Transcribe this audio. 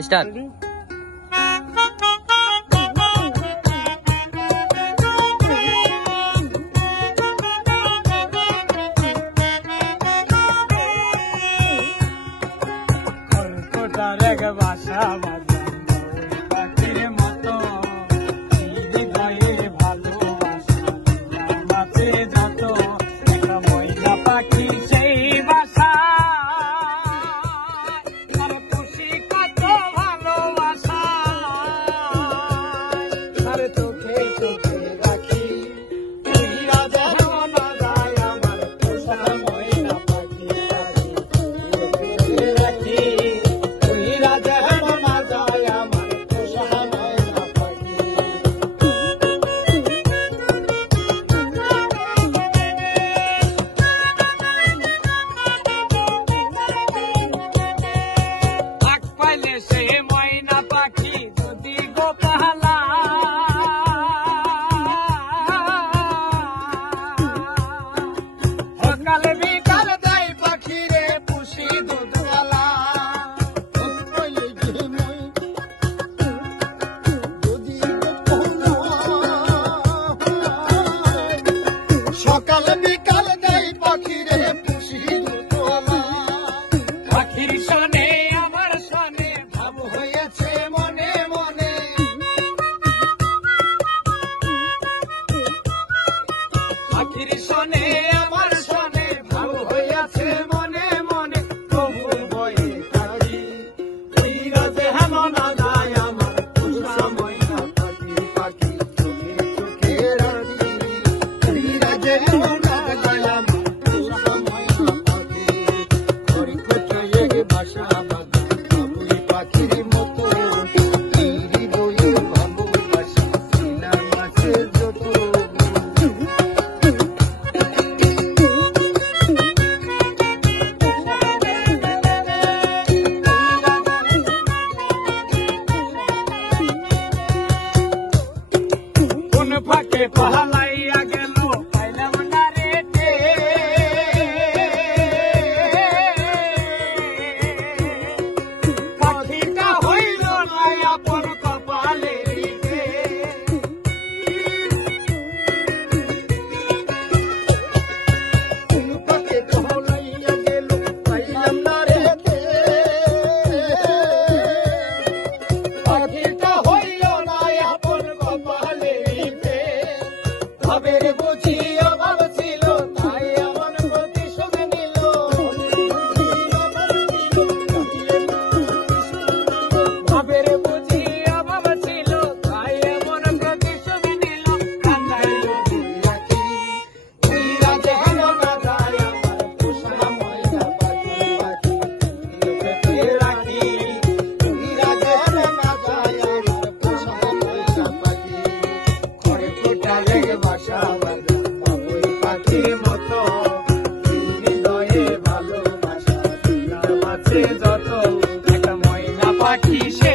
Start. বাসা পাখির মতো হৃদয়ে ভালোবাসা মাঝে যত একটা ময়না পাখি সেই বাসা তার খুশি কত ভালোবাসা তার চোখে চোখে রাখি তুই রাজা না যায় আমার পোষা ময়না পাখি রাখি সে ময়না পাখি যদি গোপালা সকাল বিকাল দেয় পাখি রে পুষি দুধওয়ালা সকাল বিকাল দেয় পাখি রে পুষি দুধওয়ালা পাখির সনে আমার সনে ভাব হয়েছে মনে মনে পাখির সনে আমার সনে ভাব হয়েছে মনে মনে তবু বয়ে থাকি তুই রাজে হেন না যায় আমার পোষা ময়না পাখি পাখি চোখে চোখে রাখি তুই রাজে হেন না যায় আমার পোষা ময়না পাখি ঘরে কোথায় বাসা পাখির মতো হৃদয়ে ভালোবাসা ছিলাম আছে যত কোন ফাঁকে পালাইয়া গেল পাইলাম না রেটে পাখিটা হইল না আপন কপালে রিতে কোন ফাঁকে পালাইয়া গেল পাইলাম না রেটে পাখিটা হইল না আপন কপালে রিতে ভাবের বুঝি অভাব ছিল তাই এমন প্রতিশোধ নিল ভাবের বুঝি অভাব ছিল তাই এমন প্রতিশোধ নিল কান্দাইল রাখি তুই রাজে হেন না যায় আমার পোষা ময়না পাখি পাখি চোখে রাখি তুই রাজে হেন না যায় আমার পোষা ময়না পাখি ঘরে কোটালে বাসা পাখির মতো হৃদয়ে ভালোবাসা ছিলাম আছে যত একটা ময়না পাখি সে